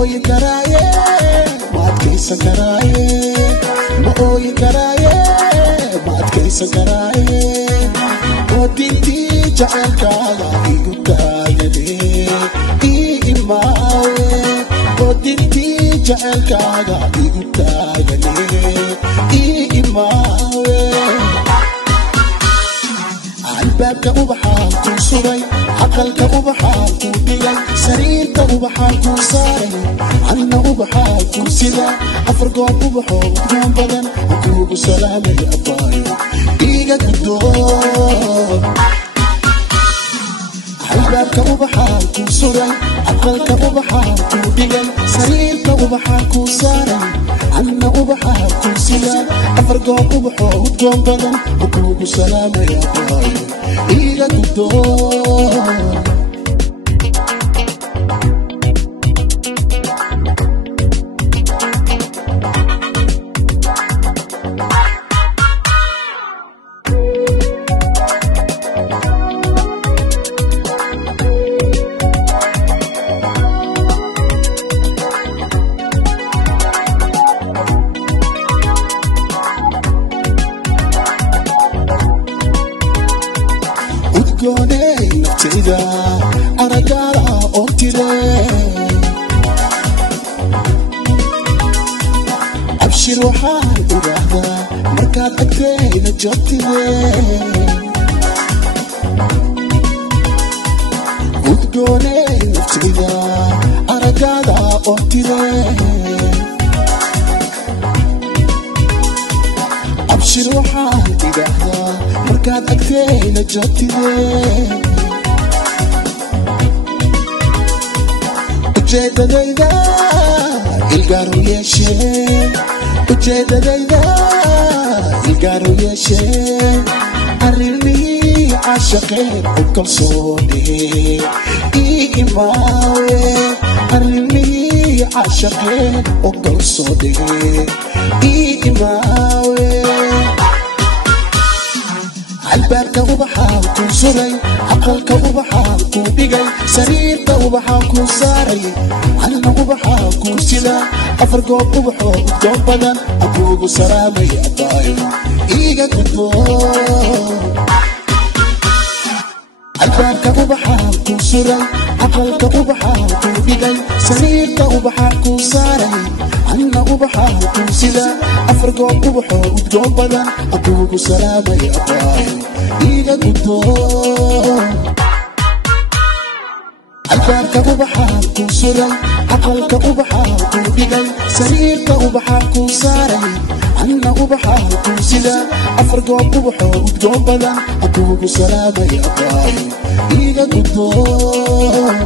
ooyi karaaye ma adkaysan karaaye ma ooyi karaaye ma adkaysan karaaye oo dintii jacaylkaaga igu taagane ii imaawe oo dintii jacaylkaaga igu taagane ii imaawe albaabka ubaxaan ku suray aqalka ubaxaan ku dhigay sariirta ubaxaan ku saaray anna ubaxaan ku sida afar goob ubaxoo udgoon badan kuugu salaamay abbaayo iga guddoon albaabka ubaxaan ku suray aqalka ubaxaan ku dhigay sariirta ubaxaan ku saaray anna ubaxaan ku sida afar goob ubaxoo udgoon badan kuugu salaamay abbaayo iga guddoon udgooney naftayda araggaada oo tire abshir waxaan idhaahdaa markaad agtayda joogtide udgooney naftayda araggaada oo tire abshir waxaan idhaahdaa markaad agtayda joogtide ujeedadayda ilgaaru yeeshee ujeedadayda ilgaaru yeeshee arrimihii caashaqeen u kalsoonee ii imaawe arrimihii caashaqeen u kalsoonee ii imaawe albaabka ubaxaan ku suray aqalka ubaxaan ku dhigay sariirta ubaxaan ku saaray anna ubaxaan ku sida afar goob ubaxoo udgoon badan akuugu salaamay abbaayo iga guddoon albaabka ubaxaan ku suray aqalka ubaxaan ku dhigay sariirta ubaxaan ku saaray anna ubaxaan ku sida afar goob ubaxoo udgoon badan akuugu salaamay abbaayo iga guddoon albaabka ubaxaan ku suray aqalka ubaxaan ku dhigay sariirta ubaxaan ku saaray anna ubaxaan ku sida afar goob ubaxoo udgoon badan akuugu salaamay abbaayo iga guddoon